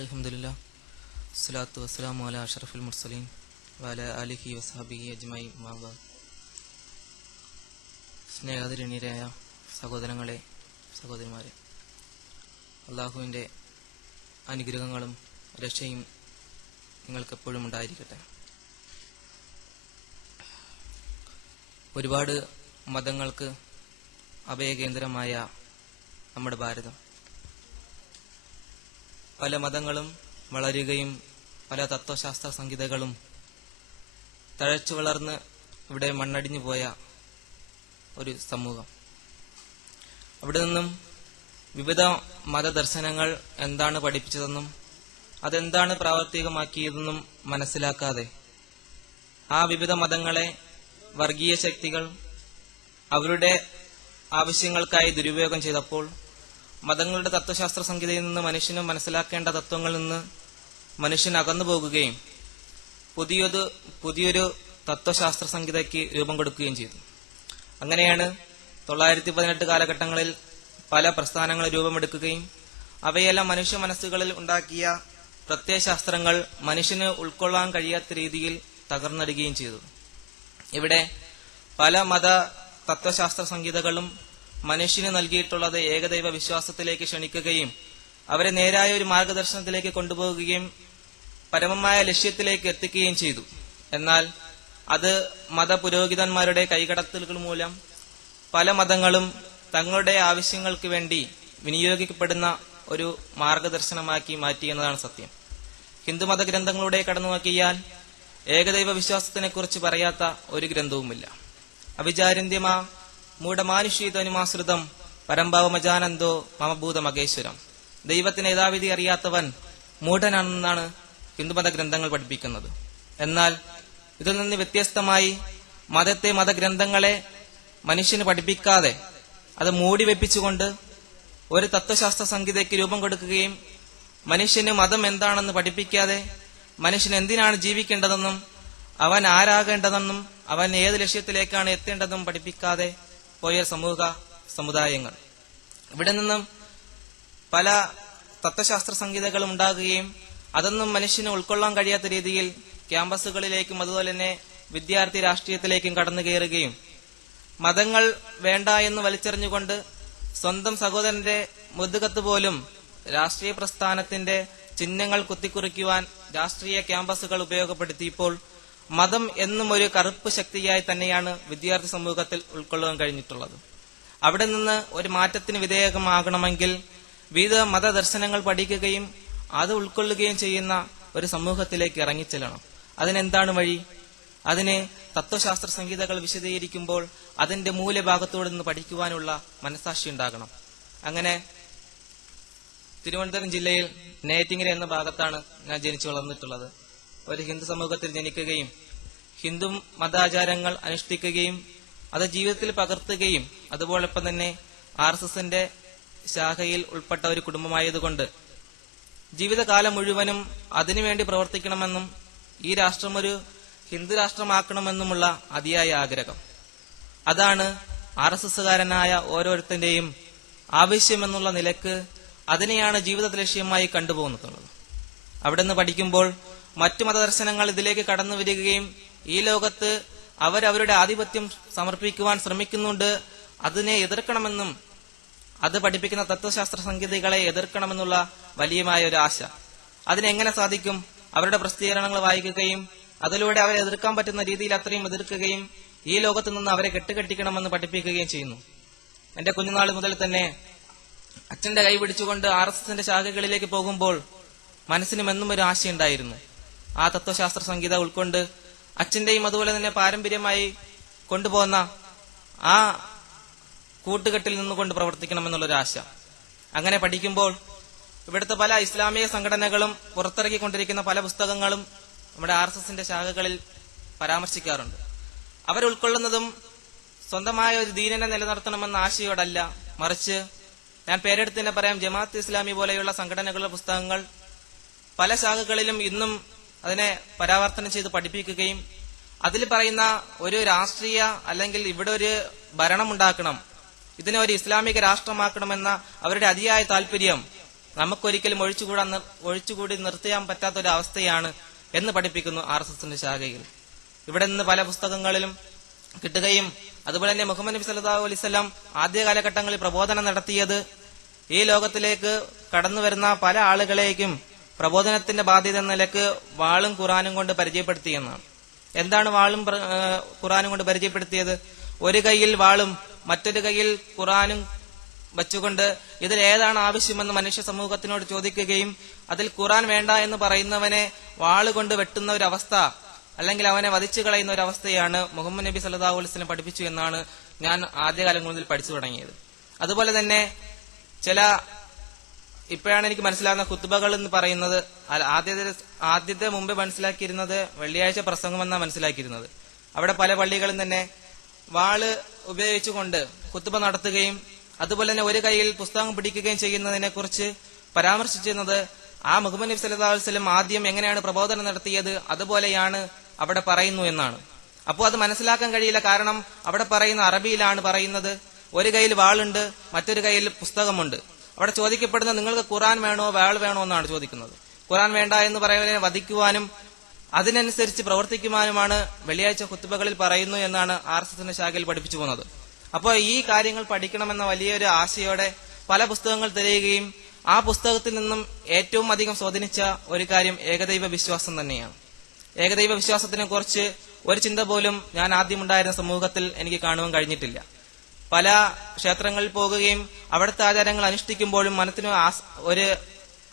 അൽഹംദുലില്ലാഹ് സ്വലാത്തു വസ്സലാമു അലാ അഷ്റഫുൽ മുർസലീൻ വഅലാ ആലിഹി വസഹബിഹി അജ്മഈൻ അമ്മാ ബഅദ്. സ്നേഹാദരണീയരായ സഹോദരങ്ങളെ, സഹോദരിമാരെ, അള്ളാഹുവിൻ്റെ അനുഗ്രഹങ്ങളും രക്ഷയും നിങ്ങൾക്കെപ്പോഴും ഉണ്ടായിരിക്കട്ടെ. ഒരുപാട് മതങ്ങൾക്ക് അഭയകേന്ദ്രമായ നമ്മുടെ ഭാരതം, പല മതങ്ങളും വളരുകയും പല തത്വശാസ്ത്ര സംഹിതകളും തഴച്ചു വളർന്ന് ഇവിടെ മണ്ണടിഞ്ഞു പോയ ഒരു സമൂഹം. അവിടെ നിന്നും വിവിധ മതദർശനങ്ങൾ എന്താണ് പഠിപ്പിച്ചതെന്നും അതെന്താണ് പ്രാവർത്തികമാക്കിയതെന്നും മനസ്സിലാക്കാതെ ആ വിവിധ മതങ്ങളെ വർഗീയ ശക്തികൾ അവരുടെ ആവശ്യങ്ങൾക്കായി ദുരുപയോഗം ചെയ്തപ്പോൾ മതങ്ങളുടെ തത്വശാസ്ത്ര സംഹിതയിൽ നിന്ന് മനുഷ്യന് മനസ്സിലാക്കേണ്ട തത്വങ്ങളിൽ നിന്ന് മനുഷ്യൻ അകന്നു പോകുകയും പുതിയൊരു തത്വശാസ്ത്ര സംഹിതയ്ക്ക് രൂപം കൊടുക്കുകയും ചെയ്തു. അങ്ങനെയാണ് 1918 കാലഘട്ടങ്ങളിൽ പല പ്രസ്ഥാനങ്ങൾ രൂപമെടുക്കുകയും അവയെല്ലാം മനുഷ്യ മനസ്സുകളിൽ ഉണ്ടാക്കിയ പ്രത്യയശാസ്ത്രങ്ങൾ മനുഷ്യന് ഉൾക്കൊള്ളാൻ കഴിയാത്ത രീതിയിൽ തകർന്നടിയുകയും ചെയ്തു. ഇവിടെ പല മത തത്വശാസ്ത്ര സംഹിതകളും മനുഷ്യന് നൽകിയിട്ടുള്ളത് ഏകദൈവ വിശ്വാസത്തിലേക്ക് ക്ഷണിക്കുകയും അവരെ നേരായ ഒരു മാർഗദർശനത്തിലേക്ക് കൊണ്ടുപോകുകയും പരമമായ ലക്ഷ്യത്തിലേക്ക് എത്തിക്കുകയും ചെയ്തു. എന്നാൽ അത് മതപുരോഹിതന്മാരുടെ കൈകടത്തലുകൾ മൂലം പല മതങ്ങളും തങ്ങളുടെ ആവശ്യങ്ങൾക്ക് വേണ്ടി വിനിയോഗിക്കപ്പെടുന്ന ഒരു മാർഗദർശനമാക്കി മാറ്റി എന്നതാണ് സത്യം. ഹിന്ദുമത ഗ്രന്ഥങ്ങളുടെ കടന്നു നോക്കിയാൽ ഏകദൈവ വിശ്വാസത്തിനെ കുറിച്ച് പറയാത്ത ഒരു ഗ്രന്ഥവുമില്ല. അവിചാര്യന്ത്യമാ മൂഢമാനുഷീതനുമാശ്രിതം പരംഭാവമജാനന്ദോ മമഭൂത മകേശ്വരം. ദൈവത്തിന് യഥാവിധി അറിയാത്തവൻ മൂഢനാണെന്നാണ് ഹിന്ദുമത ഗ്രന്ഥങ്ങൾ പഠിപ്പിക്കുന്നത്. എന്നാൽ ഇതിൽ നിന്ന് വ്യത്യസ്തമായി മതഗ്രന്ഥങ്ങളെ മനുഷ്യന് പഠിപ്പിക്കാതെ അത് മൂടി വെപ്പിച്ചുകൊണ്ട് ഒരു തത്വശാസ്ത്ര സംഹിതയ്ക്ക് രൂപം കൊടുക്കുകയും മനുഷ്യന് മതം എന്താണെന്ന് പഠിപ്പിക്കാതെ മനുഷ്യൻ എന്തിനാണ് ജീവിക്കേണ്ടതെന്നും അവൻ ആരാകേണ്ടതെന്നും അവൻ ഏത് ലക്ഷ്യത്തിലേക്കാണ് എത്തേണ്ടതെന്നും പഠിപ്പിക്കാതെ പോയ സമുദായങ്ങൾ. ഇവിടെ നിന്നും പല തത്വശാസ്ത്ര സംഹിതകളും ഉണ്ടാകുകയും അതൊന്നും മനുഷ്യന് ഉൾക്കൊള്ളാൻ കഴിയാത്ത രീതിയിൽ ക്യാമ്പസുകളിലേക്കും അതുപോലെ തന്നെ വിദ്യാർത്ഥി രാഷ്ട്രീയത്തിലേക്കും കടന്നു കയറുകയും മതങ്ങൾ വേണ്ട എന്ന് വലിച്ചെറിഞ്ഞുകൊണ്ട് സ്വന്തം സഹോദരന്റെ മുതുകത്ത് പോലും രാഷ്ട്രീയ പ്രസ്ഥാനത്തിന്റെ ചിഹ്നങ്ങൾ കുത്തിക്കുറിക്കുവാൻ രാഷ്ട്രീയ ക്യാമ്പസുകൾ ഉപയോഗപ്പെടുത്തിയപ്പോൾ മതം എന്നും ഒരു കറുപ്പ് ശക്തിയായി തന്നെയാണ് വിദ്യാർത്ഥി സമൂഹത്തിൽ ഉൾക്കൊള്ളാൻ കഴിഞ്ഞിട്ടുള്ളത്. അവിടെ നിന്ന് ഒരു മാറ്റത്തിന് വിധേയമാകണമെങ്കിൽ വിവിധ മതദർശനങ്ങൾ പഠിക്കുകയും അത് ഉൾക്കൊള്ളുകയും ചെയ്യുന്ന ഒരു സമൂഹത്തിലേക്ക് ഇറങ്ങിച്ചെല്ലണം. അതിനെന്താണ് വഴി? അതിന് തത്വശാസ്ത്ര സംഹിതകൾ വിശദീകരിക്കുമ്പോൾ അതിന്റെ മൂലഭാഗത്തോട് നിന്ന് പഠിക്കുവാനുള്ള മനസാക്ഷി ഉണ്ടാകണം. അങ്ങനെ തിരുവനന്തപുരം ജില്ലയിൽ നെയ്യാറ്റിൻകര എന്ന ഭാഗത്താണ് ഞാൻ ജനിച്ചു വളർന്നിട്ടുള്ളത്. ഒരു ഹിന്ദു സമൂഹത്തിൽ ജനിക്കുകയും ഹിന്ദു മതാചാരങ്ങൾ അനുഷ്ഠിക്കുകയും അത് ജീവിതത്തിൽ പകർത്തുകയും അതുപോലൊപ്പം തന്നെ RSSന്റെ ശാഖയിൽ ഉൾപ്പെട്ട ഒരു കുടുംബമായതുകൊണ്ട് ജീവിതകാലം മുഴുവനും അതിനുവേണ്ടി പ്രവർത്തിക്കണമെന്നും ഈ രാഷ്ട്രം ഒരു ഹിന്ദു രാഷ്ട്രമാക്കണമെന്നുമുള്ള അതിയായ ആഗ്രഹം. അതാണ് RSSകാരനായ ഓരോരുത്തന്റെയും ആവശ്യമെന്നുള്ള നിലക്ക് അതിനെയാണ് ജീവിത ലക്ഷ്യമായി കണ്ടുപോകുന്നത്. അവിടെ നിന്ന് പഠിക്കുമ്പോൾ മറ്റു മതദർശനങ്ങൾ ഇതിലേക്ക് കടന്നു വരികയും ഈ ലോകത്ത് അവരവരുടെ ആധിപത്യം സമർപ്പിക്കുവാൻ ശ്രമിക്കുന്നുണ്ട്, അതിനെ എതിർക്കണമെന്നും അത് പഠിപ്പിക്കുന്ന തത്വശാസ്ത്ര സംഹിതകളെ എതിർക്കണമെന്നുള്ള വലിയമായ ഒരു ആശ. അതിനെങ്ങനെ സാധിക്കും? അവരുടെ പ്രസിദ്ധീകരണങ്ങൾ വായിക്കുകയും അതിലൂടെ അവരെ എതിർക്കാൻ പറ്റുന്ന രീതിയിൽ അത്രയും എതിർക്കുകയും ഈ ലോകത്ത് നിന്ന് അവരെ കെട്ടുകെട്ടിക്കണമെന്ന് പഠിപ്പിക്കുകയും ചെയ്യുന്നു. എന്റെ കുഞ്ഞുനാൾ മുതൽ തന്നെ അച്ഛന്റെ കൈ പിടിച്ചുകൊണ്ട് RSSന്റെ ശാഖകളിലേക്ക് പോകുമ്പോൾ മനസ്സിനും എന്നും ഒരു ആശയുണ്ടായിരുന്നു. ആ തത്വശാസ്ത്ര സംഹിത ഉൾക്കൊണ്ട് അച്ഛന്റെയും അതുപോലെ തന്നെ പാരമ്പര്യമായി കൊണ്ടുപോകുന്ന ആ കൂട്ടുകെട്ടിൽ നിന്നുകൊണ്ട് പ്രവർത്തിക്കണമെന്നുള്ളൊരു ആശ. അങ്ങനെ പഠിക്കുമ്പോൾ ഇവിടുത്തെ പല ഇസ്ലാമിക സംഘടനകളും പുറത്തിറക്കിക്കൊണ്ടിരിക്കുന്ന പല പുസ്തകങ്ങളും നമ്മുടെ RSSന്റെ ശാഖകളിൽ പരാമർശിക്കാറുണ്ട്. അവരുൾക്കൊള്ളുന്നതും സ്വന്തമായ ഒരു ദീനിനെ നിലനിർത്തണമെന്ന ആശയോടല്ല, മറിച്ച് ഞാൻ പേരെടുത്ത് തന്നെ പറയാം, ജമാഅത്ത് ഇസ്ലാമി പോലെയുള്ള സംഘടനകളുടെ പുസ്തകങ്ങൾ പല ശാഖകളിലും ഇന്നും അതിനെ പരാവർത്തനം ചെയ്ത് പഠിപ്പിക്കുകയും അതിൽ പറയുന്ന ഒരു രാഷ്ട്രീയ അല്ലെങ്കിൽ ഇവിടെ ഒരു ഭരണമുണ്ടാക്കണം, ഇതിനെ ഒരു ഇസ്ലാമിക രാഷ്ട്രമാക്കണമെന്ന അവരുടെ അതിയായ താല്പര്യം നമുക്കൊരിക്കലും ഒഴിച്ചുകൂടി നിർത്തിയാൻ പറ്റാത്ത ഒരു അവസ്ഥയാണ് എന്ന് പഠിപ്പിക്കുന്നു RSSന്റെ ശാഖയിൽ. ഇവിടെ നിന്ന് പല പുസ്തകങ്ങളിലും കിട്ടുകയും അതുപോലെ തന്നെ മുഹമ്മദ് നബി സല്ലല്ലാഹു അലൈഹി വസല്ലം ആദ്യ കാലഘട്ടങ്ങളിൽ പ്രബോധനം നടത്തിയത് ഈ ലോകത്തിലേക്ക് കടന്നു വരുന്ന പല ആളുകളേക്കും പ്രബോധനത്തിന്റെ ബാധ്യത എന്ന നിലക്ക് വാളും ഖുറാനും കൊണ്ട് പരിചയപ്പെടുത്തിയെന്നാണ്. എന്താണ് വാളും ഖുറാനും കൊണ്ട് പരിചയപ്പെടുത്തിയത്? ഒരു കൈയിൽ വാളും മറ്റൊരു കൈയിൽ ഖുറാനും വച്ചുകൊണ്ട് ഇതിൽ ഏതാണ് ആവശ്യമെന്ന് മനുഷ്യ സമൂഹത്തിനോട് ചോദിക്കുകയും അതിൽ ഖുറാൻ വേണ്ട എന്ന് പറയുന്നവനെ വാളുകൊണ്ട് വെട്ടുന്ന ഒരു അവസ്ഥ, അല്ലെങ്കിൽ അവനെ വധിച്ചു കളയുന്ന ഒരു അവസ്ഥയാണ് മുഹമ്മദ് നബി സല്ലല്ലാഹു അലൈഹി വസല്ലം പഠിപ്പിച്ചു എന്നാണ് ഞാൻ ആദ്യകാലങ്ങളിൽ പഠിച്ചു തുടങ്ങിയത്. അതുപോലെ തന്നെ ഇപ്പോഴാണ് എനിക്ക് മനസ്സിലാകുന്ന ഖുത്ബകൾ എന്ന് പറയുന്നത് ആദ്യത്തെ മുമ്പ് മനസ്സിലാക്കിയിരുന്നത് വെള്ളിയാഴ്ച പ്രസംഗമെന്നാണ് മനസ്സിലാക്കിയിരുന്നത്. അവിടെ പല പള്ളികളും തന്നെ വാള് ഉപയോഗിച്ചുകൊണ്ട് ഖുത്ബ നടത്തുകയും അതുപോലെ തന്നെ ഒരു കൈയിൽ പുസ്തകം പിടിക്കുകയും ചെയ്യുന്നതിനെ കുറിച്ച് പരാമർശിച്ചിരുന്നത് ആ മുഹമ്മദ് നബി സല്ലല്ലാഹു അലൈഹി വസല്ലം ആദ്യം എങ്ങനെയാണ് പ്രബോധനം നടത്തിയത് അതുപോലെയാണ് അവിടെ പറയുന്നു എന്നാണ്. അപ്പോൾ അത് മനസ്സിലാക്കാൻ കഴിയില്ല. കാരണം അവിടെ പറയുന്ന അറബിയിലാണ് പറയുന്നത്. ഒരു കയ്യിൽ വാളുണ്ട്, മറ്റൊരു കയ്യിൽ പുസ്തകമുണ്ട്. അവിടെ ചോദിക്കപ്പെടുന്ന നിങ്ങൾക്ക് ഖുറാൻ വേണോ വാൾ വേണോ എന്നാണ് ചോദിക്കുന്നത്. ഖുറാൻ വേണ്ട എന്ന് പറയുന്നതിനെ വധിക്കുവാനും അതിനനുസരിച്ച് പ്രവർത്തിക്കുവാനുമാണ് വെള്ളിയാഴ്ച ഖുത്ബകളിൽ പറയുന്നു എന്നാണ് RSSന്റെ ശാഖയിൽ പഠിപ്പിച്ചു പോകുന്നത്. അപ്പോൾ ഈ കാര്യങ്ങൾ പഠിക്കണമെന്ന വലിയൊരു ആശയോടെ പല പുസ്തകങ്ങൾ തിരയുകയും ആ പുസ്തകത്തിൽ നിന്നും ഏറ്റവും അധികം സ്വാധീനിച്ച ഒരു കാര്യം ഏകദൈവ വിശ്വാസം തന്നെയാണ്. ഏകദൈവ വിശ്വാസത്തിനെ കുറിച്ച് ഒരു ചിന്ത പോലും ഞാൻ ആദ്യമുണ്ടായിരുന്ന സമൂഹത്തിൽ എനിക്ക് കാണുവാൻ കഴിഞ്ഞിട്ടില്ല. പല ക്ഷേത്രങ്ങളിൽ പോകുകയും അവിടുത്തെ ആചാരങ്ങൾ അനുഷ്ഠിക്കുമ്പോഴും മനസ്സിന് ഒരു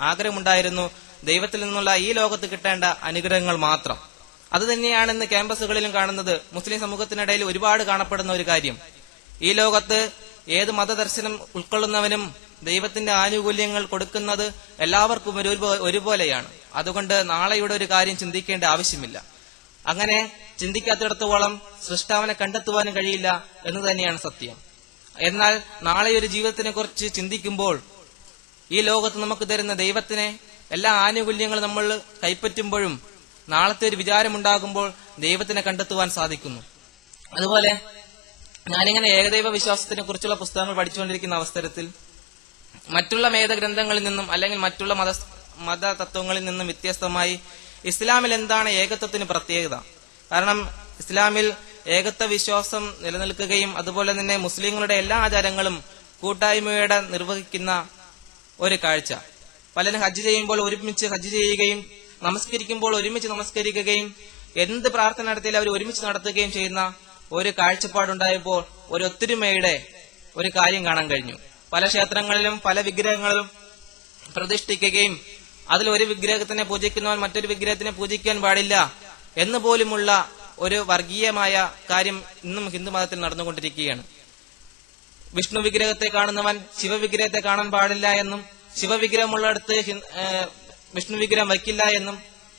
ആഗ്രഹമുണ്ടായിരുന്നു ദൈവത്തിൽ നിന്നുള്ള ഈ ലോകത്ത് കിട്ടേണ്ട അനുഗ്രഹങ്ങൾ മാത്രം. അത് തന്നെയാണ് ഇന്ന് ക്യാമ്പസുകളിലും കാണുന്നത്. മുസ്ലിം സമൂഹത്തിനിടയിൽ ഒരുപാട് കാണപ്പെടുന്ന ഒരു കാര്യം. ഈ ലോകത്ത് ഏത് മതദർശനം ഉൾക്കൊള്ളുന്നവനും ദൈവത്തിന്റെ ആനുകൂല്യങ്ങൾ കൊടുക്കുന്നത് എല്ലാവർക്കും ഒരുപോലെയാണ്. അതുകൊണ്ട് നാളെയുടെ ഒരു കാര്യം ചിന്തിക്കേണ്ട ആവശ്യമില്ല. അങ്ങനെ ചിന്തിക്കാത്തിടത്തോളം സൃഷ്ടാവിനെ കണ്ടെത്തുവാനും കഴിയില്ല എന്ന് തന്നെയാണ് സത്യം. എന്നാൽ നാളെ ഒരു ജീവിതത്തിനെ കുറിച്ച് ചിന്തിക്കുമ്പോൾ ഈ ലോകത്ത് നമുക്ക് തരുന്ന ദൈവത്തിനെ എല്ലാ ആനുകൂല്യങ്ങളും നമ്മൾ കൈപ്പറ്റുമ്പോഴും നാളത്തെ ഒരു വിചാരമുണ്ടാകുമ്പോൾ ദൈവത്തിനെ കണ്ടെത്തുവാൻ സാധിക്കുന്നു. അതുപോലെ ഞാനിങ്ങനെ ഏകദൈവ വിശ്വാസത്തിനെ കുറിച്ചുള്ള പുസ്തകങ്ങൾ പഠിച്ചുകൊണ്ടിരിക്കുന്ന അവസരത്തിൽ മറ്റുള്ള വേദഗ്രന്ഥങ്ങളിൽ നിന്നും അല്ലെങ്കിൽ മറ്റുള്ള മത തത്വങ്ങളിൽ നിന്നും വ്യത്യസ്തമായി ഇസ്ലാമിൽ എന്താണ് ഏകത്വത്തിന് പ്രത്യേകത? കാരണം ഇസ്ലാമിൽ ഏകത്വ വിശ്വാസം നിലനിൽക്കുകയും അതുപോലെ തന്നെ മുസ്ലിങ്ങളുടെ എല്ലാ ആചാരങ്ങളും കൂട്ടായ്മയോടെ നിർവഹിക്കുന്ന ഒരു കാഴ്ച. പലരും ഹജ്ജ് ചെയ്യുമ്പോൾ ഒരുമിച്ച് ഹജ്ജ് ചെയ്യുകയും നമസ്കരിക്കുമ്പോൾ ഒരുമിച്ച് നമസ്കരിക്കുകയും എന്ത് പ്രാർത്ഥന നടത്തിയാലും അവർ ഒരുമിച്ച് നടത്തുകയും ചെയ്യുന്ന ഒരു കാഴ്ചപ്പാടുണ്ടായപ്പോൾ ഒരു ഒത്തൊരുമയുടെ ഒരു കാര്യം കാണാൻ കഴിഞ്ഞു. പല ക്ഷേത്രങ്ങളിലും പല വിഗ്രഹങ്ങളും പ്രതിഷ്ഠിക്കുകയും അതിൽ ഒരു വിഗ്രഹത്തിനെ പൂജിക്കുന്നവൻ മറ്റൊരു വിഗ്രഹത്തിനെ പൂജിക്കാൻ പാടില്ല എന്ന് പോലുമുള്ള ഒരു വർഗീയമായ കാര്യം ഇന്നും ഹിന്ദുമതത്തിൽ നടന്നുകൊണ്ടിരിക്കുകയാണ്. വിഷ്ണു വിഗ്രഹത്തെ കാണുന്നവൻ ശിവവിഗ്രഹത്തെ കാണാൻ പാടില്ല എന്നും ശിവവിഗ്രഹമുള്ളിടത്ത് വിഷ്ണു വിഗ്രഹം വയ്ക്കില്ല എന്നും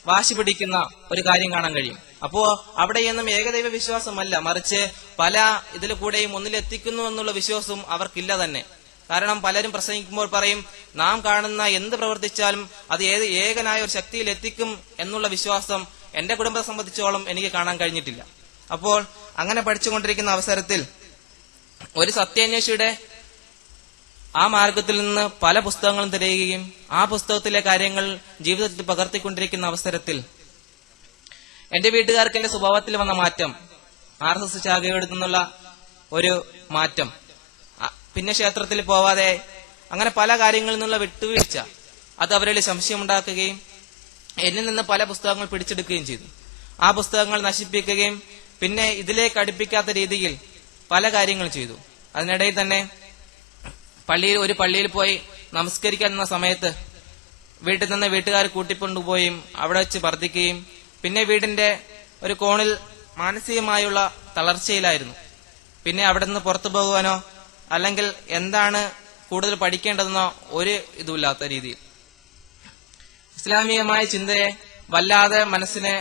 വാശി പിടിക്കുന്ന ഒരു കാര്യം കാണാൻ കഴിയും. അപ്പോ അവിടെയൊന്നും ഏകദൈവ വിശ്വാസമല്ല, മറിച്ച് പല ഇതിൽ കൂടെയും ഒന്നിലെത്തിക്കുന്നു എന്നുള്ള വിശ്വാസവും അവർക്കില്ല തന്നെ. കാരണം പലരും പ്രസംഗിക്കുമ്പോൾ പറയും നാം കാണുന്ന എന്ത് പ്രവർത്തിച്ചാലും അത് ഏകനായ ഒരു ശക്തിയിൽ എത്തിക്കും എന്നുള്ള വിശ്വാസം എന്റെ കുടുംബത്തെ സംബന്ധിച്ചോളം എനിക്ക് കാണാൻ കഴിഞ്ഞിട്ടില്ല. അപ്പോൾ അങ്ങനെ പഠിച്ചുകൊണ്ടിരിക്കുന്ന അവസരത്തിൽ ഒരു സത്യാന്വേഷിയുടെ ആ മാർഗത്തിൽ നിന്ന് പല പുസ്തകങ്ങളും തിരയുകയും ആ പുസ്തകത്തിലെ കാര്യങ്ങൾ ജീവിതത്തിൽ പകർത്തിക്കൊണ്ടിരിക്കുന്ന അവസരത്തിൽ എന്റെ വീട്ടുകാർക്ക് എന്റെ സ്വഭാവത്തിൽ വന്ന മാറ്റം, RSS ശാഖയുടെ നിന്നുള്ള ഒരു മാറ്റം, പിന്നെ ക്ഷേത്രത്തിൽ പോവാതെ അങ്ങനെ പല കാര്യങ്ങളിൽ നിന്നുള്ള വിട്ടുവീഴ്ച, അത് അവരിൽ സംശയമുണ്ടാക്കുകയും എന്നിൽ നിന്ന് പല പുസ്തകങ്ങൾ പിടിച്ചെടുക്കുകയും ചെയ്തു. ആ പുസ്തകങ്ങൾ നശിപ്പിക്കുകയും പിന്നെ ഇതിലേക്ക് അടുപ്പിക്കാത്ത രീതിയിൽ പല കാര്യങ്ങൾ ചെയ്തു. അതിനിടയിൽ തന്നെ ഒരു പള്ളിയിൽ പോയി നമസ്കരിക്കാൻ നിന്ന സമയത്ത് വീട്ടിൽ നിന്ന് വീട്ടുകാർ കൂട്ടിക്കൊണ്ടുപോയും അവിടെ വെച്ച് വർദ്ധിക്കുകയും പിന്നെ വീടിന്റെ ഒരു കോണിൽ മാനസികമായുള്ള തളർച്ചയിലായിരുന്നു. പിന്നെ അവിടെ നിന്ന് പുറത്തു പോകുവാനോ അല്ലെങ്കിൽ എന്താണ് കൂടുതൽ പഠിക്കേണ്ടതെന്നോ ഒരു ഇതുമില്ലാത്ത രീതിയിൽ ഇസ്ലാമികമായ ചിന്തയെ വല്ലാതെ മനസ്സിനെ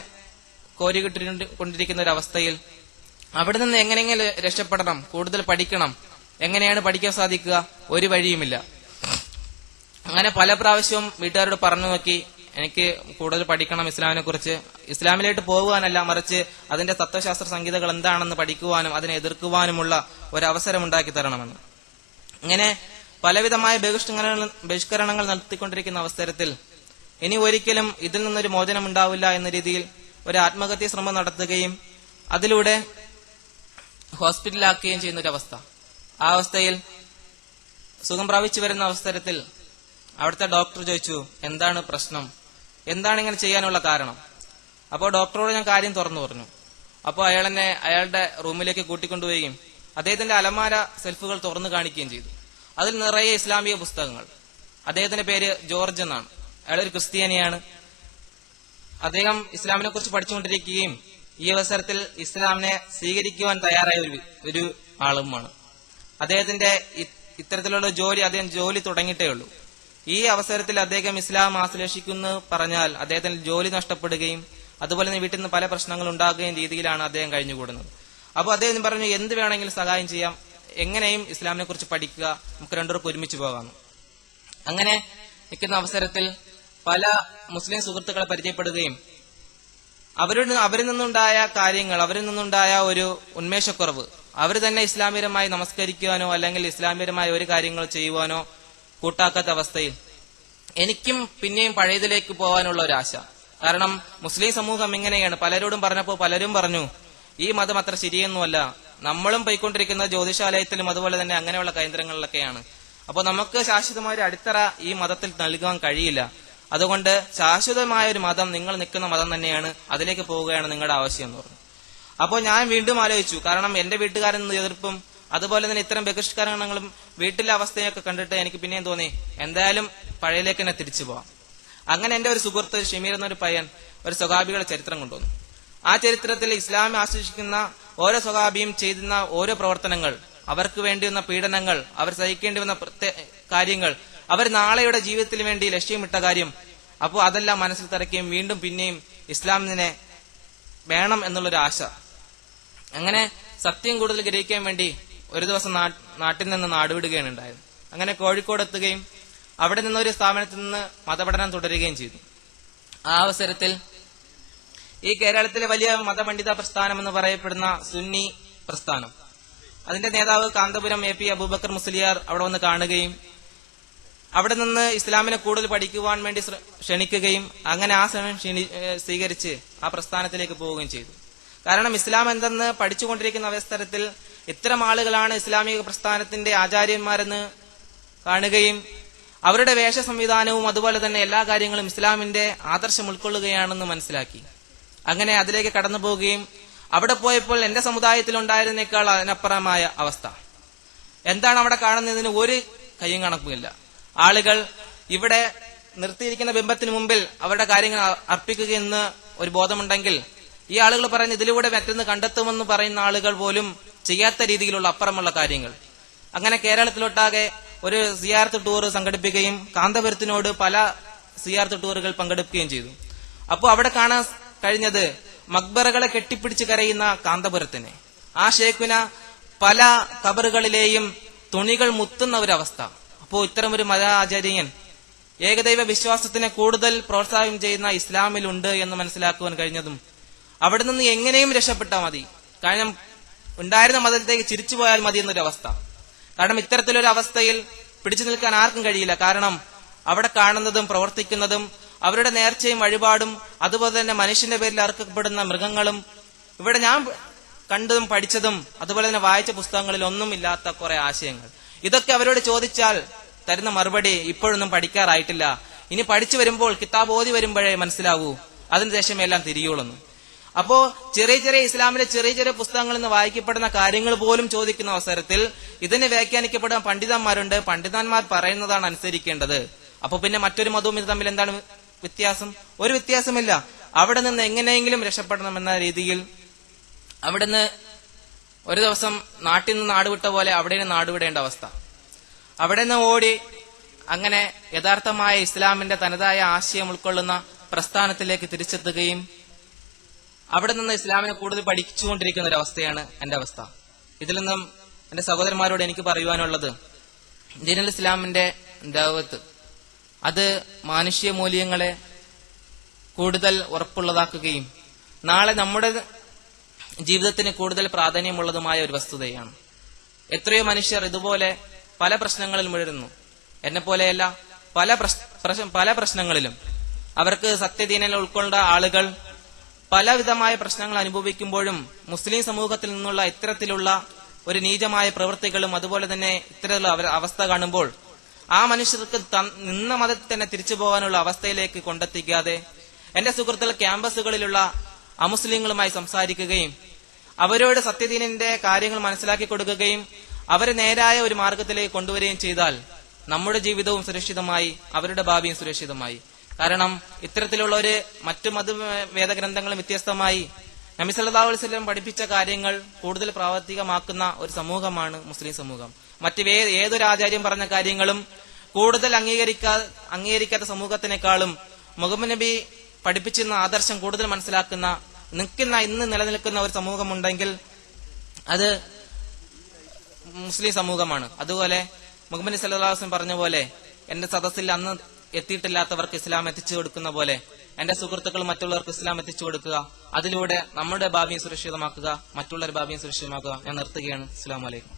കോരികിട്ടിക്കൊണ്ടിരിക്കുന്ന ഒരു അവസ്ഥയിൽ അവിടെ നിന്ന് എങ്ങനെയെങ്കിലും രക്ഷപ്പെടണം, കൂടുതൽ പഠിക്കണം. എങ്ങനെയാണ് പഠിക്കാൻ സാധിക്കുക? ഒരു വഴിയുമില്ല. അങ്ങനെ പല പ്രാവശ്യവും വീട്ടുകാരോട് പറഞ്ഞു നോക്കി, എനിക്ക് കൂടുതൽ പഠിക്കണം ഇസ്ലാമിനെ കുറിച്ച്. ഇസ്ലാമിലേക്ക് പോകുവാനല്ല, മറിച്ച് അതിന്റെ തത്വശാസ്ത്ര സംഹിതകൾ എന്താണെന്ന് പഠിക്കുവാനും അതിനെ എതിർക്കുവാനുമുള്ള ഒരു അവസരം ഉണ്ടാക്കി തരണമെന്ന്. ഇങ്ങനെ പലവിധമായ ബഹിഷ്കരണങ്ങൾ നടത്തിക്കൊണ്ടിരിക്കുന്ന അവസരത്തിൽ ഇനി ഒരിക്കലും ഇതിൽ നിന്നൊരു മോചനം ഉണ്ടാവില്ല എന്ന രീതിയിൽ ഒരു ആത്മഹത്യാ ശ്രമം നടത്തുകയും അതിലൂടെ ഹോസ്പിറ്റലിലാക്കുകയും ചെയ്യുന്ന ഒരു അവസ്ഥ. ആ അവസ്ഥയിൽ സുഖം പ്രാപിച്ചു വരുന്ന അവസരത്തിൽ അവിടുത്തെ ഡോക്ടർ ചോദിച്ചു, എന്താണ് പ്രശ്നം, എന്താണ് ഇങ്ങനെ ചെയ്യാനുള്ള കാരണം? അപ്പോൾ ഡോക്ടറോട് ഞാൻ കാര്യം തുറന്നു പറഞ്ഞു. അപ്പോൾ അയാൾ എന്നെ അയാളുടെ റൂമിലേക്ക് കൂട്ടിക്കൊണ്ടുപോവുകയും അദ്ദേഹത്തിന്റെ അലമാര സെൽഫുകൾ തുറന്നു കാണിക്കുകയും ചെയ്തു. അതിൽ നിറയെ ഇസ്ലാമിക പുസ്തകങ്ങൾ. അദ്ദേഹത്തിന്റെ പേര് ജോർജ് എന്നാണ്. അയാൾ ഒരു ക്രിസ്ത്യാനിയാണ്. അദ്ദേഹം ഇസ്ലാമിനെ കുറിച്ച് പഠിച്ചുകൊണ്ടിരിക്കുകയും ഈ അവസരത്തിൽ ഇസ്ലാമിനെ സ്വീകരിക്കുവാൻ തയ്യാറായ ഒരു ആളുമാണ്. അദ്ദേഹത്തിന്റെ ഇത്തരത്തിലുള്ള അദ്ദേഹം ജോലി തുടങ്ങിയിട്ടേ ഉള്ളൂ. ഈ അവസരത്തിൽ അദ്ദേഹം ഇസ്ലാം ആശ്ലേഷിക്കുന്നു പറഞ്ഞാൽ അദ്ദേഹത്തിന് ജോലി നഷ്ടപ്പെടുകയും അതുപോലെ തന്നെ വീട്ടിൽ നിന്ന് പല പ്രശ്നങ്ങൾ ഉണ്ടാകുകയും രീതിയിലാണ് അദ്ദേഹം കഴിഞ്ഞുകൂടുന്നത്. അപ്പോൾ അദ്ദേഹം പറഞ്ഞു, എന്ത് വേണമെങ്കിലും സഹായം ചെയ്യാം, എങ്ങനെയും ഇസ്ലാമിനെ കുറിച്ച് പഠിക്കുക, നമുക്ക് രണ്ടുപേർക്ക് ഒരുമിച്ച് പോകാം. അങ്ങനെ നിൽക്കുന്ന അവസരത്തിൽ പല മുസ്ലിം സുഹൃത്തുക്കളെ പരിചയപ്പെടുകയും അവരിൽ നിന്നുണ്ടായ കാര്യങ്ങൾ, അവരിൽ നിന്നുണ്ടായ ഒരു ഉന്മേഷക്കുറവ്, അവർ തന്നെ ഇസ്ലാമികരമായി നമസ്കരിക്കുവാനോ അല്ലെങ്കിൽ ഇസ്ലാമികരമായ ഒരു കാര്യങ്ങൾ ചെയ്യുവാനോ കൂട്ടാക്കാത്ത അവസ്ഥയിൽ എനിക്കും പിന്നെയും പഴയതിലേക്ക് പോകാനുള്ള ഒരു ആശ. കാരണം മുസ്ലിം സമൂഹം ഇങ്ങനെയാണ്. പലരോടും പറഞ്ഞപ്പോൾ പലരും പറഞ്ഞു, ഈ മതം അത്ര ശരിയൊന്നുമല്ല, നമ്മളും പോയിക്കൊണ്ടിരിക്കുന്ന ജ്യോതിഷാലയത്തിലും അതുപോലെ തന്നെ അങ്ങനെയുള്ള കേന്ദ്രങ്ങളിലൊക്കെയാണ്. അപ്പോൾ നമുക്ക് ശാശ്വതമായ ഒരു അടിത്തറ ഈ മതത്തിൽ നൽകാൻ കഴിയില്ല. അതുകൊണ്ട് ശാശ്വതമായ ഒരു മതം, നിങ്ങൾ നിൽക്കുന്ന മതം തന്നെയാണ്, അതിലേക്ക് പോവുകയാണ് നിങ്ങളുടെ ആവശ്യം എന്ന് പറഞ്ഞു. അപ്പോൾ ഞാൻ വീണ്ടും ആലോചിച്ചു. കാരണം എന്റെ വീട്ടുകാരൻ എതിർപ്പും അതുപോലെ തന്നെ ഇത്തരം ബഹിഷ്കരണങ്ങളും വീട്ടിലെ അവസ്ഥയൊക്കെ കണ്ടിട്ട് എനിക്ക് പിന്നെയും തോന്നി, എന്തായാലും പഴയലേക്ക് തന്നെ തിരിച്ചു പോവാം. അങ്ങനെ എന്റെ ഒരു സുഹൃത്ത് ഷമീർ എന്നൊരു പയ്യൻ ഒരു സ്വഹാബികളുടെ ചരിത്രം കൊണ്ടുവന്നു. ആ ചരിത്രത്തിൽ ഇസ്ലാം ആശ്രയിക്കുന്ന ഓരോ സ്വഹാബിയും ചെയ്യുന്ന ഓരോ പ്രവർത്തനങ്ങൾ, അവർക്ക് വേണ്ടി വന്ന പീഡനങ്ങൾ, അവർ സഹിക്കേണ്ടി വന്ന കാര്യങ്ങൾ, അവർ നാളെയുടെ ജീവിതത്തിന് വേണ്ടി ലക്ഷ്യമിട്ട കാര്യം, അപ്പോൾ അതെല്ലാം മനസ്സിൽ തറയ്ക്കുകയും വീണ്ടും പിന്നെയും ഇസ്ലാമിനെ വേണം എന്നുള്ളൊരു ആശ. അങ്ങനെ സത്യം കൂടുതൽ ഗ്രഹിക്കാൻ വേണ്ടി ഒരു ദിവസം നാട്ടിൽ നിന്ന് നാടുവിടുകയാണ് ഉണ്ടായത്. അങ്ങനെ കോഴിക്കോട് എത്തുകയും അവിടെ നിന്നൊരു സ്ഥാപനത്തിൽ നിന്ന് മതപഠനം തുടരുകയും ചെയ്തു. ആ അവസരത്തിൽ ഈ കേരളത്തിലെ വലിയ മതപണ്ഡിത പ്രസ്ഥാനം എന്ന് പറയപ്പെടുന്ന സുന്നി പ്രസ്ഥാനം, അതിന്റെ നേതാവ് കാന്തപുരം AP അബൂബക്കർ മുസ്ലിയാർ അവിടെ വന്ന് കാണുകയും അവിടെ നിന്ന് ഇസ്ലാമിനെ കൂടുതൽ പഠിക്കുവാൻ വേണ്ടി ക്ഷണിക്കുകയും അങ്ങനെ ആ സമയം സ്വീകരിച്ച് ആ പ്രസ്ഥാനത്തിലേക്ക് പോവുകയും ചെയ്തു. കാരണം ഇസ്ലാം എന്തെന്ന് പഠിച്ചുകൊണ്ടിരിക്കുന്ന അവസരത്തിൽ ഇത്തരം ആളുകളാണ് ഇസ്ലാമിക പ്രസ്ഥാനത്തിന്റെ ആചാര്യന്മാരെന്ന് കാണുകയും അവരുടെ വേഷ സംവിധാനവും അതുപോലെ തന്നെ എല്ലാ കാര്യങ്ങളും ഇസ്ലാമിന്റെ ആദർശം ഉൾക്കൊള്ളുകയാണെന്ന് മനസ്സിലാക്കി. അങ്ങനെ അതിലേക്ക് കടന്നു പോവുകയും അവിടെ പോയപ്പോൾ എന്റെ സമുദായത്തിൽ ഉണ്ടായിരുന്നേക്കാൾ അതിനപ്പുറമായ അവസ്ഥ. എന്താണ് അവിടെ കാണുന്നതിന് ഒരു കയ്യും കണക്കുമില്ല. ആളുകൾ ഇവിടെ നിർത്തിയിരിക്കുന്ന ബിംബത്തിന് മുമ്പിൽ അവരുടെ കാര്യങ്ങൾ അർപ്പിക്കുകയെന്ന് ഒരു ബോധമുണ്ടെങ്കിൽ ഈ ആളുകൾ പറയുന്ന ഇതിലൂടെ മറ്റൊന്ന് കണ്ടെത്തുമെന്ന് പറയുന്ന ആളുകൾ പോലും ചെയ്യാത്ത രീതിയിലുള്ള അപ്പുറമുള്ള കാര്യങ്ങൾ. അങ്ങനെ കേരളത്തിലൊട്ടാകെ ഒരു സിയാർത്ത് ടൂർ സംഘടിപ്പിക്കുകയും കാന്തപുരത്തിനോട് പല സിയാർത്ത് ടൂറുകൾ പങ്കെടുക്കുകയും ചെയ്തു. അപ്പോൾ അവിടെ കാണാൻ കഴിഞ്ഞത് മക്ബറകളെ കെട്ടിപ്പിടിച്ച് കരയുന്ന കാന്തപുരത്തിനെ, ആ ഷേഖുന പല കബറുകളിലെയും തുണികൾ മുത്തുന്ന ഒരവസ്ഥ. അപ്പോൾ ഇത്തരം ഒരു മത ആചാര്യൻ ഏകദൈവ വിശ്വാസത്തിനെ കൂടുതൽ പ്രോത്സാഹനം ചെയ്യുന്ന ഇസ്ലാമിലുണ്ട് എന്ന് മനസ്സിലാക്കുവാൻ കഴിഞ്ഞതും അവിടെ നിന്ന് എങ്ങനെയും രക്ഷപ്പെട്ടാൽ മതി, കാരണം ഉണ്ടായിരുന്ന മതത്തിലേക്ക് ചിരിച്ചു പോയാൽ മതി എന്നൊരവസ്ഥ. കാരണം ഇത്തരത്തിലൊരു അവസ്ഥയിൽ പിടിച്ചു നിൽക്കാൻ ആർക്കും കഴിയില്ല. കാരണം അവിടെ കാണുന്നതും പ്രവർത്തിക്കുന്നതും അവരുടെ നേർച്ചയും വഴിപാടും അതുപോലെ തന്നെ മനുഷ്യന്റെ പേരിൽ അർക്കപ്പെടുന്ന മൃഗങ്ങളും, ഇവിടെ ഞാൻ കണ്ടതും പഠിച്ചതും അതുപോലെ തന്നെ വായിച്ച പുസ്തകങ്ങളിൽ ഒന്നും ഇല്ലാത്ത കുറെ ആശയങ്ങൾ. ഇതൊക്കെ അവരോട് ചോദിച്ചാൽ തരുന്ന മറുപടി ഇപ്പോഴൊന്നും പഠിക്കാറായിട്ടില്ല, ഇനി പഠിച്ചു വരുമ്പോൾ കിതാബ് ഓതി വരുമ്പോഴേ മനസ്സിലാവൂ, അതിനുശേഷം എല്ലാം തിരിയുള്ളൂ. അപ്പോ ചെറിയ ചെറിയ ഇസ്ലാമിലെ ചെറിയ ചെറിയ പുസ്തകങ്ങളിൽ നിന്ന് വായിക്കപ്പെടുന്ന കാര്യങ്ങൾ പോലും ചോദിക്കുന്ന അവസരത്തിൽ ഇതിനെ വ്യാഖ്യാനിക്കപ്പെടുന്ന പണ്ഡിതന്മാരുണ്ട്. പണ്ഡിതന്മാർ പറയുന്നതാണ് അനുസരിക്കേണ്ടത്. അപ്പൊ പിന്നെ മറ്റൊരു മതവും ഇത് തമ്മിൽ എന്താണ് വ്യത്യാസം? ഒരു വ്യത്യാസമില്ല. അവിടെ നിന്ന് എങ്ങനെയെങ്കിലും രക്ഷപ്പെടണമെന്ന രീതിയിൽ അവിടുന്ന് ഒരു ദിവസം നാട്ടിൽ നിന്ന് നാടുവിട്ട പോലെ അവിടെ നിന്ന് നാടുവിടേണ്ട അവസ്ഥ. അവിടെ നിന്ന് ഓടി അങ്ങനെ യഥാർത്ഥമായ ഇസ്ലാമിന്റെ തനതായ ആശയം ഉൾക്കൊള്ളുന്ന പ്രസ്ഥാനത്തിലേക്ക് തിരിച്ചെത്തുകയും അവിടെ നിന്ന് ഇസ്ലാമിനെ കൂടുതൽ പഠിച്ചുകൊണ്ടിരിക്കുന്ന ഒരു അവസ്ഥയാണ് എന്റെ അവസ്ഥ. ഇതിൽ നിന്നും എന്റെ സഹോദരന്മാരോട് എനിക്ക് പറയുവാനുള്ളത്, ദീനുൽ ഇസ്ലാമിന്റെ ദഅവത്ത് അത് മാനുഷിക മൂല്യങ്ങളെ കൂടുതൽ ഉറപ്പുള്ളതാക്കുകയും നാളെ നമ്മുടെ ജീവിതത്തിന് കൂടുതൽ പ്രാധാന്യമുള്ളതുമായ ഒരു വസ്തുതയാണ്. എത്രയോ മനുഷ്യർ ഇതുപോലെ പല പ്രശ്നങ്ങളിൽ മുഴുകുന്നു. എന്നെ പോലെയല്ല, പല പ്രശ്നങ്ങളിലും അവർക്ക് സത്യദീനനെ ഉൾക്കൊണ്ട ആളുകൾ പലവിധമായ പ്രശ്നങ്ങൾ അനുഭവിക്കുമ്പോഴും മുസ്ലിം സമൂഹത്തിൽ നിന്നുള്ള ഇത്തരത്തിലുള്ള ഒരു നീചമായ പ്രവൃത്തികളും അതുപോലെ തന്നെ ഇത്തരത്തിലുള്ള അവസ്ഥ കാണുമ്പോൾ ആ മനുഷ്യർക്ക് നിന്ന മതത്തിൽ തന്നെ തിരിച്ചു പോകാനുള്ള അവസ്ഥയിലേക്ക് കൊണ്ടെത്തിക്കാതെ എന്റെ സുഹൃത്തുക്കൾ ക്യാമ്പസുകളിലുള്ള അമുസ്ലിങ്ങളുമായി സംസാരിക്കുകയും അവരോട് സത്യദീനിന്റെ കാര്യങ്ങൾ മനസ്സിലാക്കി കൊടുക്കുകയും അവരെ നേരായ ഒരു മാർഗത്തിലേക്ക് കൊണ്ടുവരികയും ചെയ്താൽ നമ്മുടെ ജീവിതവും സുരക്ഷിതമായി, അവരുടെ ഭാവിയും സുരക്ഷിതമായി. കാരണം ഇത്തരത്തിലുള്ള ഒരു മറ്റു വേദഗ്രന്ഥങ്ങളും വ്യത്യസ്തമായി നബി സല്ലല്ലാഹു അലൈഹി വസല്ലം പഠിപ്പിച്ച കാര്യങ്ങൾ കൂടുതൽ പ്രാവർത്തികമാക്കുന്ന ഒരു സമൂഹമാണ് മുസ്ലിം സമൂഹം. ഏതൊരു ആചാര്യം പറഞ്ഞ കാര്യങ്ങളും കൂടുതൽ അംഗീകരിക്കാത്ത സമൂഹത്തിനേക്കാളും മുഹമ്മദ് നബി പഠിപ്പിച്ചിരുന്ന ആദർശം കൂടുതൽ മനസ്സിലാക്കുന്ന ഇന്ന് നിലനിൽക്കുന്ന ഒരു സമൂഹമുണ്ടെങ്കിൽ അത് മുസ്ലിം സമൂഹമാണ്. അതുപോലെ മുഹമ്മദ് സല്ലല്ലാഹു അലൈഹി വസല്ലം പറഞ്ഞ പോലെ എന്റെ സദസ്സിൽ അന്ന് എത്തിയിട്ടില്ലാത്തവർക്ക് ഇസ്ലാം എത്തിച്ചു കൊടുക്കുന്ന പോലെ എന്റെ സുഹൃത്തുക്കൾ മറ്റുള്ളവർക്ക് ഇസ്ലാം എത്തിച്ചു കൊടുക്കുക. അതിലൂടെ നമ്മുടെ ഭാവിയും സുരക്ഷിതമാക്കുക, മറ്റുള്ളവരുടെ ഭാവിയും സുരക്ഷിതമാക്കുക. ഞാൻ നിർത്തുകയാണ്. അസ്സലാമു അലൈക്കും.